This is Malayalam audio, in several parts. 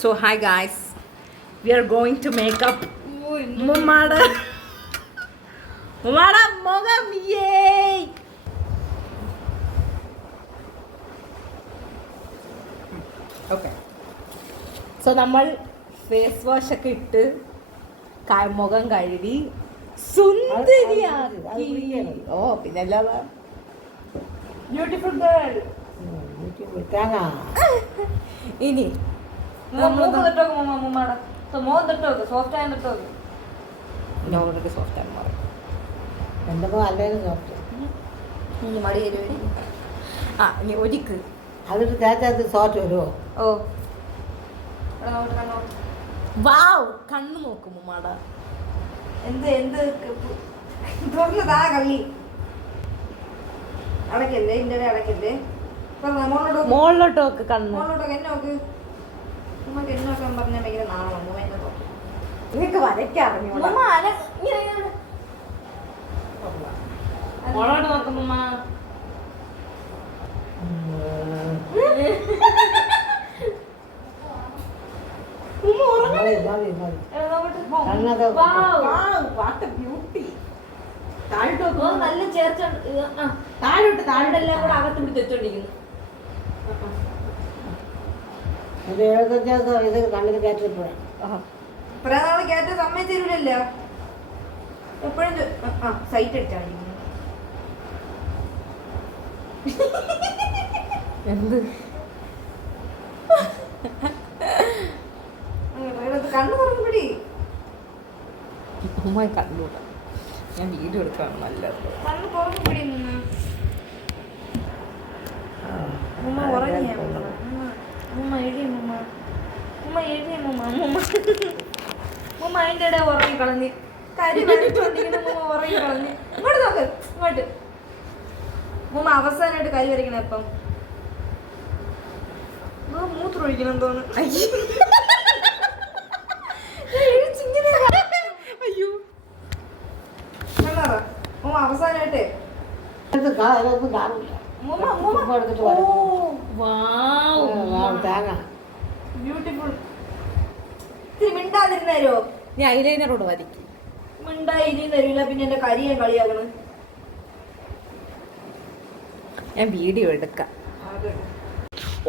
So hi guys, we are going to make up Mumada Mogam, yay! Okay. So നമ്മൾ ഫേസ് വാഷ് ഒക്കെ ഇട്ട് മുഖം കഴുകി സുന്ദരിയാക്കി. ഓ പിന്നല്ലാതെ ബ്യൂട്ടിഫുൾ ഗേൾ. ഇനി ഒരിക്ക് അതിട്ട് തേച്ചത് സോറ്റ് വരുമോ? ഓ വാവ്, കണ്ണു നോക്കും ഉമ്മാട. എന്ത് തുറന്നതാ കള്ളി അടക്കല്ലേ ഇന്റെ അടക്കല്ലേ മോളിലോട്ട് നോക്ക് കണ്ണ്. മോളോട്ടൊക്കെ എന്നെ നോക്ക്. നമുക്ക് എന്നെ നോക്കാൻ പറഞ്ഞാൽ ഭയങ്കര നാളെ നിനക്ക് വരയ്ക്കറിഞ്ഞു മോളോട്ട് നോക്കുമ്മ. നല്ല ചേർച്ച താഴോട്ട് താഴോട്ടെല്ലാം കൂടെ അകത്ത് പിടിച്ച് വെച്ചോണ്ടിരിക്കുന്നു. കണ്ണിന് കയറ്റിപ്പോഴാ കുറെ നാള് കയറ്റ സമ്മതിച്ചില്ലല്ലോ. എപ്പോഴും സൈറ്റ് അടിച്ചാണ് എന്ത് കണ്ണു തുറന്നുപിടി. ഉമ്മ കണ്ണൂടാ, ഞാൻ വീഡിയോ എടുക്കുകയാണ് നല്ലത്. കണ്ണു തുറന്നുപിടി. ഉമ്മ ഉറങ്ങിയ ഉമ്മ എഴുതിയ ഉമ്മ എഴുതിയ ഉമ്മ അതിൻ്റെ ഇടയിൽ ഉറങ്ങിക്കളഞ്ഞ് കരി വരച്ചോണ്ടിരിക്കുന്ന ഉമ്മ ഉറങ്ങിക്കളഞ്ഞ്. ഇങ്ങോട്ട് നോക്ക്, ഇങ്ങോട്ട്. ഉമ്മ അവസാനമായിട്ട് കരി വരയ്ക്കണ ഇപ്പം മൂത്രം ഒഴിക്കണം തോന്നുന്നു. അയ്യോ ഉമ്മ അവസാനമായിട്ട് ബ്യൂട്ടിഫുൾ. ഇത്തിരി മിണ്ടാതിരുന്നോ? ഞാൻ ഐലൈനറോട് വരയ്ക്കും. മിണ്ടായി ഇനി തരില്ല, പിന്നെ എന്റെ കരിയെ കളിയാകണ്. ഞാൻ വീഡിയോ എടുക്കാം.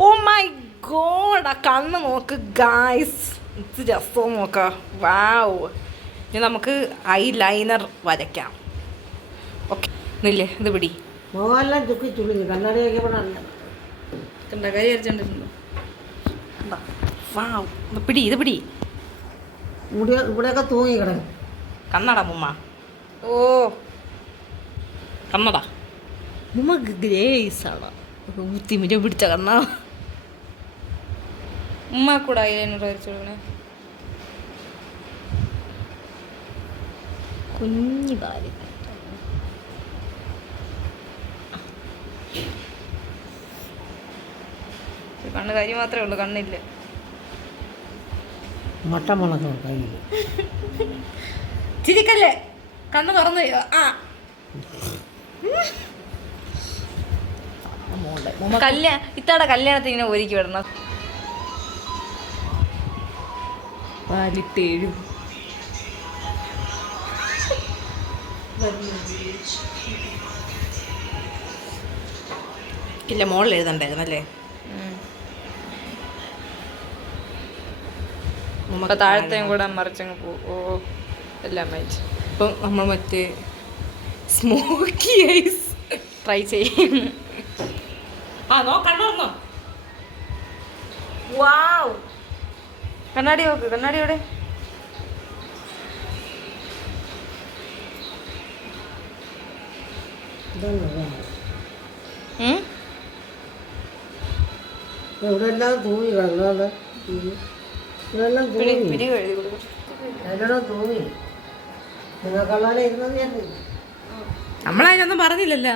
ഓ മൈ ഗോഡ്, ആ കണ്ണ് നോക്ക് ഗായ്സ്, ഇത് രസവും നോക്ക. വാവ്, ഇനി നമുക്ക് ഐലൈനർ വരയ്ക്കാം. ഓക്കെ ഇല്ലേ, ഇത് പിടി. മുഖമെല്ലാം ചുക്കി ചുളിഞ്ഞു കണ്ണടയൊക്കെ കരി അരച്ചിട്ടുണ്ടല്ലോ. വാവ്, ഇത് പിടി, ഇത് പിടി. ഇവിടെയൊക്കെ തൂങ്ങി കിടക്കും. കണ്ണട മുമ്മ. ഓ കണ്ണട മുമ്മ ഗ്രേസാണ്. തിമിര പിടിച്ച കണ്ണ. ഉമ്മ കൂടെ ഐലൈനർ വരച്ചു കൊടുക്കണേ. കുഞ്ഞു കാര്യം. കണ്ണ് കരി മാത്രമേ ഉള്ളൂ, കണ്ണില്ല. മുട്ട മുളക് കയ്യിൽ ചിരിക്കല്ലേ, കണ്ണ് തുറന്നു. ആ ഇത്തവണ കല്യാണത്തിന് ഇങ്ങനെ ഒരുക്കി വിടണം. വാലിട്ടേഴും ഇല്ല, മോളിൽ എഴുതണ്ടായിരുന്നല്ലേ. താഴത്തെയും കൂടെ മറിച്ചങ്ങ് പോകും. ഓ എല്ലാം മാച്ച്. ഇപ്പം നമ്മൾ മറ്റേ സ്മോക്കി ഐസ് ട്രൈ ചെയ്യും. കണ്ണോ. വാവ്, കണ്ണാടി നോക്ക്. കണ്ണാടിയോടെ ഇവിടെല്ലാം തൂങ്ങി കിടക്കുന്നത്. ഇവിടെല്ലാം തൂങ്ങി എല്ലാം തൂങ്ങി. നിങ്ങൾക്കുള്ളവരെ ഇരുന്നത് ഞാൻ നമ്മളതിനൊന്നും പറഞ്ഞില്ലല്ലോ.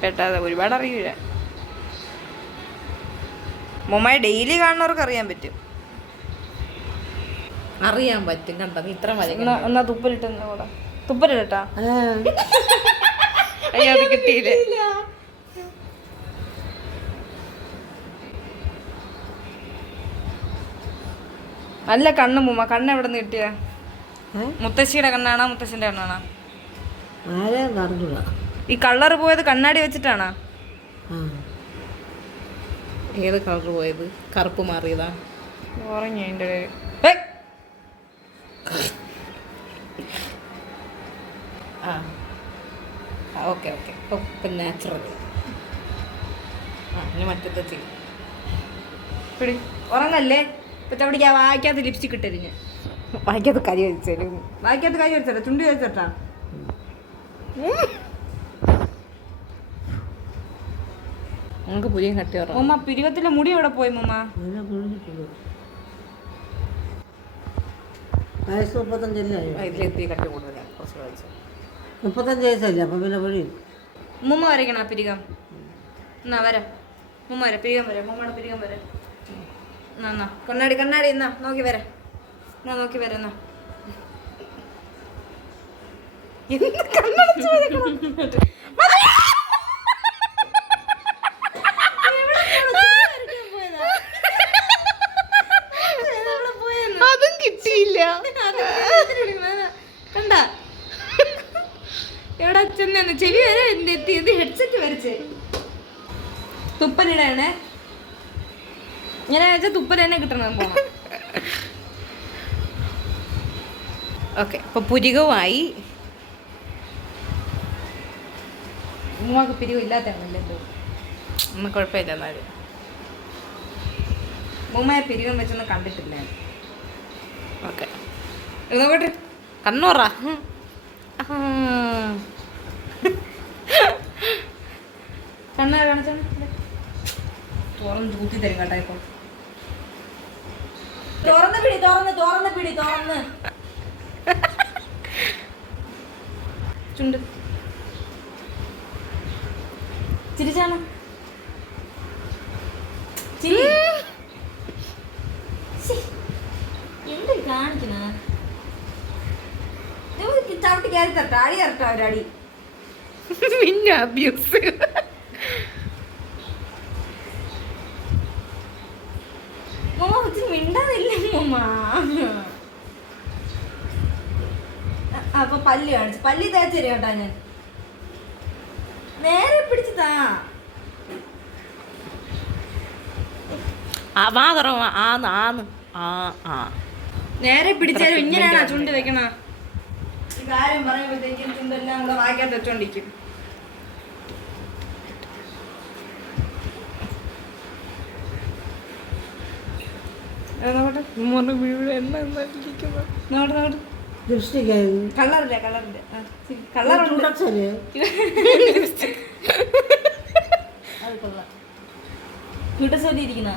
പെട്ടാതെ ഒരുപാട് അറിയില്ല. മുമ്മായി ഡെയിലി കാണുന്നവർക്ക് അറിയാൻ പറ്റും. അറിയാൻ പറ്റും. കണ്ടോ, ഇത്ര വരെ എന്നാ തുപ്പലിട്ട് കൂടെ തുപ്പലിട്ടാ ഏ, അയ്യോ അത് കിട്ടിയില്ലേ. നല്ല കണ്ണ് മുമ്മ, കണ്ണ് എവിടെ നിന്ന് കിട്ടിയ? ഏ? മുത്തശ്ശിയുടെ കണ്ണാണോ മുത്തശ്ശന്റെ കണ്ണാണോ? ആരെയാ നടന്നില്ല. ഈ കളർ പോയത് കണ്ണാടി വെച്ചിട്ടാണോ? ആ, ഏത് കളർ പോയത്? കറുപ്പ് മാറിയതാ. ഉറങ്ങി അതിൻ്റെ ആ ഓക്കെ ഓക്കെ ഇപ്പം നാച്ചുറൽ. ആ ഇനി മറ്റത്തെ ചെയ്യും. പിടി ഉറങ്ങല്ലേ. ഇപ്പം അവിടെ വായിക്കാത്ത ലിപ്സ്റ്റിക് ഇട്ടരിഞ്ഞ് വായിക്കാത്ത കരി വലിച്ചാലും വായിക്കാത്ത കരി വലിച്ചാ ചുണ്ടി വലിച്ചിട്ടാ. നമുക്ക് പുതിയ കട്ടി ഉറങ്ങും. ഉമ്മ പിരിവത്തിലെ മുടി എവിടെ പോയി മുമ്മ? അങ്ങനെ പുഴുങ്ങിട്ടുള്ളൂ. വയസ്സ് 35 ആയോ? ഇതിലെത്തി കട്ടി കൂടുതലാണ് കുറച്ച് കഴിച്ചു. 35 വയസ്സല്ലേ, അപ്പം പിന്നെ പൊഴിയും. മുമ്മ വരയ്ക്കണ പിരികം. എന്നാ വരാം മുമ്മ വരാം. പിരികം വരാം. മുമ്മയുടെ പിരികം വരാം. എന്നാ കണ്ണാടി കണ്ണാടി എന്നാ നോക്കി വരാം. എന്നാ നോക്കി വരാം. എന്നാ അതും കിട്ടിയില്ല. കണ്ട എവിടെ അച്ഛനാണ് ചെവി വരെ എത്തിയത്. ഹെഡ്സെറ്റ് വരച്ച് തുപ്പലിടണേ. ഇങ്ങനെ വെച്ചാൽ തുപ്പൽ തന്നെ കിട്ടണം. പോണം. ഓക്കെ അപ്പൊ പുരികവുമായി. ഉമ്മക്ക് പിരികം ഇല്ലാത്തതാണല്ലേ എന്തോ. ഒന്നും കുഴപ്പമില്ല. എന്നാലും ഉമ്മയെ പിരികം വെച്ചൊന്നും കണ്ടിട്ടില്ല. ഓക്കെ നോക്കട്ടെ കണ്ണൂറ കണ്ണ കാണിച്ചാ തുറന്ന് കൂട്ടി തരും കേട്ടോ. ഇപ്പൊ തുറന്ന് പിടി തുറന്ന് തുറന്ന് പിടി തുറന്ന് ചുണ്ട് ചിരിച്ചാണ് ചിരി. എന്ത് കാണിക്കണ ചവിട്ടി കയറി തട്ട അടി തരട്ടോ ഒരടി. പിന്നെ അബ്യൂസ് മിണ്ടാതില്ല ഉമ്മ. അപ്പൊ പല്ല് കാണിച്ചു. പല്ലി തേച്ച് തരും കേട്ടാ. ഞാൻ നേരെ പിടിച്ചു താ. നേരെ പിടിച്ചാലും ഇങ്ങനെയാണോ ചുണ്ട് വെക്കണ? ഈ കാര്യം പറയുമ്പോഴത്തേക്കും ചുണ്ടെല്ലാം കൂടെ വായിക്കാത്ത വെച്ചോണ്ടിരിക്കും. കളറില്ല കളറില്ല കളറുണ്ട്. അത് കൊള്ളാം. ഇരിക്കുന്ന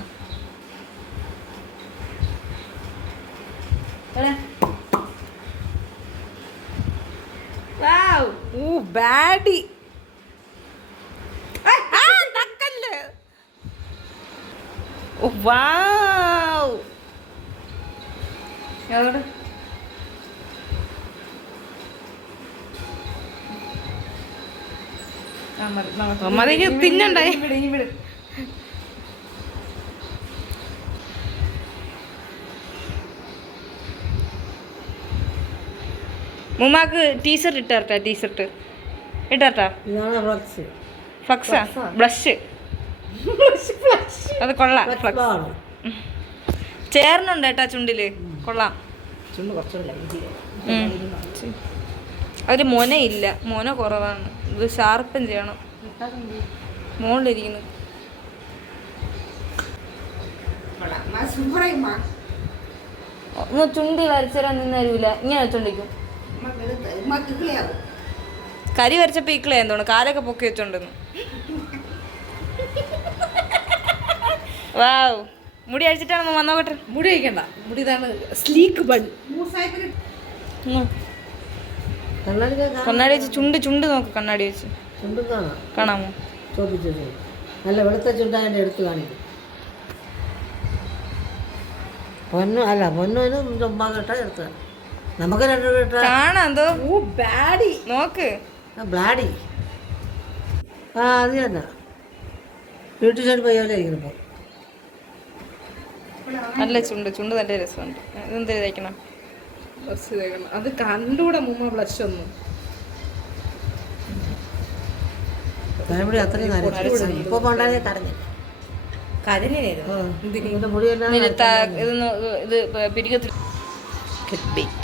ബാഡി തിന്നണ്ടായി. മുമ്മാക്ക് ടീഷർട്ട് ഇട്ടാ. ടീഷർട്ട് ഇട്ടാ. ഫ്ലക്സാ ബ്ലഷ്. അത് കൊള്ളാം. ചേർന്നുണ്ട് കേട്ടാ ചുണ്ടില്. കൊള്ളാം. ചുണ്ട് കുറച്ചുള്ള അതിന് മൊനയില്ല. മൊന കുറവാണ്. ഇത് ഷാർപ്പൻ ചെയ്യണം. മോളിലിരിക്കുന്നു. ഒന്ന് ചുണ്ടി വരച്ചരാൻ നിന്നരൂല. ഇങ്ങനെ വെച്ചോണ്ടിരിക്കും. കരി വരച്ചപ്പോ ഇക്കളെ എന്തോണ് കാലൊക്കെ പൊക്കി വെച്ചോണ്ടെന്ന്. വാവ് മുടി അഴിച്ചിട്ടാണ് വന്നോട്ടെ. മുടി അഴിക്കണ്ട. മുടി ഇതാണ് സ്ലീക്ക് ബൺ. കണ്ണാടി വെച്ച് ചുണ്ട് ചുണ്ട് നോക്ക്. കണ്ണാടി വെച്ച് കാണാമോ? നല്ല വെളുത്ത ചുണ്ടാൻ്റെ എടുത്ത് കാണിക്കും. പൊന്നു അല്ല പൊന്നു ചുമ്മാ കേട്ടാ എടുത്ത് നമുക്ക് 2 രൂപ ഇട്ടാ കാണാം എന്തോ ഓ ബാഡി. നോക്ക്. ബ്ലാഡി. ആ അത് തന്നെ ബ്യൂട്ടി ഷോപ്പ് പോയാലേ ഇരിക്കുന്നു. നല്ല ചുണ്ട് നല്ല രസമുണ്ട്. ഇതെന്ത് തേക്കണം? ബ്ലഷ് തേക്കണം. അത് കണ്ടൂടെ മുമ്പ് ബ്ലഷ് ഒന്നും. തലമുടി അത്രയും നരച്ചു. ഇപ്പോൾ കൊണ്ടാലേ കടഞ്ഞു. കരിഞ്ഞിരുന്നു. ഇതിൻ്റെ മുടിയെല്ലാം ഇത് പിരികത്തിൽ ബീറ്റ്.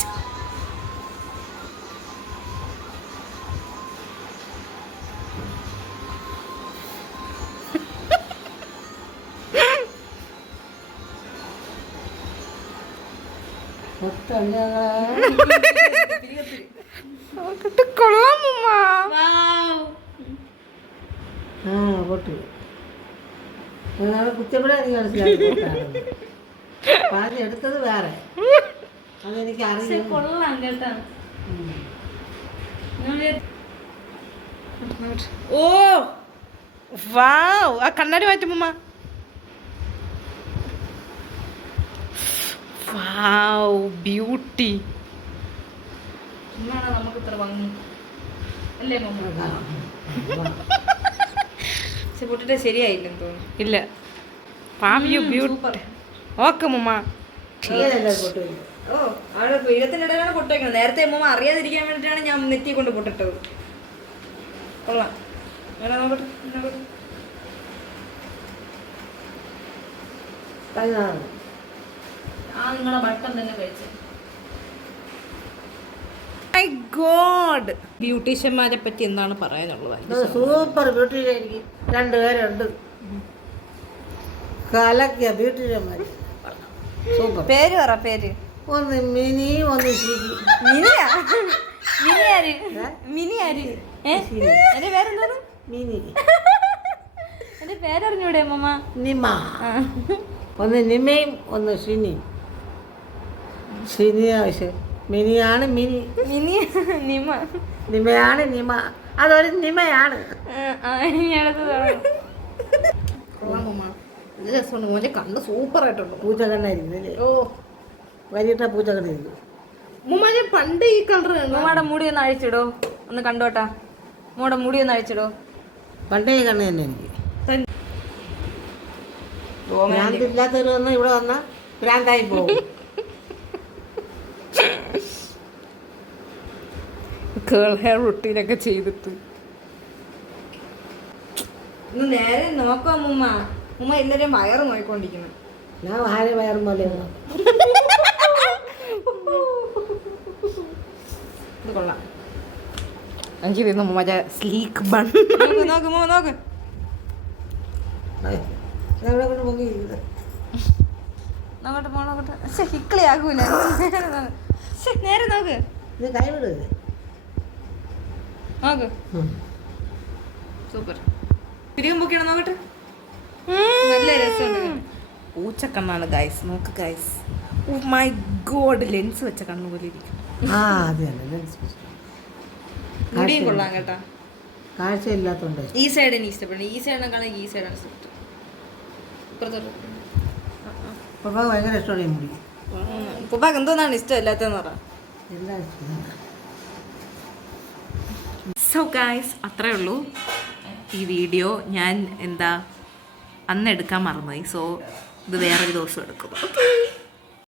കൊള്ളാം ഉമ്മ. ആ പൊട്ടു കുറ്റപ്പെടാൻ എനിക്ക് മനസ്സിലായി. പറഞ്ഞ് എടുത്തത് വേറെ, അതെനിക്ക് അറിയാം. കൊള്ളാം കേട്ടാ. ഓ വാവ്. ആ കണ്ണാടി മാറ്റും ഉമ്മ. വാവ് ബ്യൂട്ടി. ഇന്നാണ് നമുക്ക് ഇത്ര ഭംഗി അല്ലേ മമ്മ? പക്ഷെ പൊട്ടിട്ട് ശരിയായില്ലെന്ന് തോന്നുന്നു. ഇല്ല ബ്യൂട്ടി. ഓക്കെ മുമ്മ. പൊട്ടു ഓ അവിടെ പീഠത്തിനിടയിലാണ് പൊട്ടിക്കുന്നത്. നേരത്തെ അമ്മ അറിയാതിരിക്കാൻ വേണ്ടിയിട്ടാണ് ഞാൻ നെറ്റി കൊണ്ട് പൊട്ടിട്ടത്. കൊള്ളാം. വേണം നോക്കട്ടെ. ആ നിങ്ങളെ ബട്ടൺ തന്നെ കഴിച്ചു. My God. ബ്യൂട്ടീഷ്യന്മാരെ പറ്റി എന്താണ് പറയാനുള്ളത്? Super beautician. 2 പേരുണ്ട്. കലക്കിയ ബ്യൂട്ടീഷ്യന്മാർ. സൂപ്പർ. പേര് പറ. പേര് ഒന്ന് മിനി, ഒന്ന് ശരി. മിനിയാ? മിനി ആര്? മിനി ആര്? എന്റെ പേരെന്താണ്? മിനി. എന്റെ പേരറിഞ്ഞൂടെ അമ്മ? നിമ. ഒന്ന് നിമയും ഒന്ന് ഷിനിയും. ഷിനിയാവശ്യം മിനിയാണ്. Mini mini Nima. നിമയാണ് നിമ. അതൊരു നിമയാണ്. കൊള്ളാം മമ്മ. ഇത് രസമുണ്ട്. മോൻ്റെ കണ്ണ് സൂപ്പർ ആയിട്ടുണ്ട്. പൂച്ച കണ്ണായിരിക്കും അല്ലേ? ഓ വരിയിട്ട പൂച്ച കണ്ണായിരിക്കും. മുമ്മ ഞാൻ പണ്ട് ഈ കളർ ഉമ്മയുടെ മുടി ഒന്ന് അഴിച്ചിടോ, ഒന്ന് കണ്ടോട്ടാ. ഉമ്മയുടെ മുടി ഒന്ന് അഴിച്ചിടോ. പണ്ടേ കണ്ണ് തന്നെ എനിക്ക്. ഭ്രാന്തില്ലാത്തവർ വന്ന് ഇവിടെ വന്ന ഭ്രാന്തായി പോകും. കേൾ ഹെയർ റുട്ടീനൊക്കെ ചെയ്തിട്ട് ഇന്ന് നേരെ നോക്കാം മുമ്മ. മുമ്മ എല്ലാവരും വയറ് നോക്കിക്കൊണ്ടിരിക്കുന്നു. ഞാൻ ആരെ വയറും പോലെ ഇത് കൊള്ളാം. എനിക്ക് തിന്നു മറ്റേ സ്ലീക്ക് ബൺ. നോക്ക് മോൻ നോക്ക്. എവിടെ കൊണ്ട് പൊങ്ങി നോക്കട്ടെ മോൻ നോക്കട്ടെ. ഹിക്കളി ആകൂല. നേരെ നോക്ക്. ഇത് കൈവിട്. നോക്ക്. സൂപ്പർ. പിരികം പൊക്കിയാണോ നോക്കട്ടെ. നല്ല രസമുണ്ട്. പൂച്ചക്കണ്ണാണ് ഗൈസ്. നോക്ക് guys. Oh my god. Lens വെച്ച കണ്ണു പോലെ ഇരിക്കും. ആ അത് തന്നെ. മുടിയും കൊള്ളാം കേട്ടാ. കാഴ്ചയില്ലാത്തോണ്ട് ഈ സൈഡ് എനിക്ക് ഇഷ്ടപ്പെടുന്നു. ഈ സൈഡിനെക്കാളും ഈ സൈഡാണ് ഇഷ്ടപ്പെട്ടത്. ഇപ്പുറത്തോട്ട് പപ്പ ഭയങ്കര ഇഷ്ടമാണ് ഈ മുടി. ഉപ്പാക്ക് എന്തോന്നാണ് ഇഷ്ടമില്ലാത്തതെന്ന് പറ. എല്ലാം ഇഷ്ടമാണ്. സോ ഗൈസ് അത്രേ ഉള്ളൂ ഈ വീഡിയോ. ഞാൻ അന്ന് എടുക്കാൻ മറന്നുപോയി. സോ ഇത് വേറൊരു ദിവസം എടുക്കും. ഓക്കെ.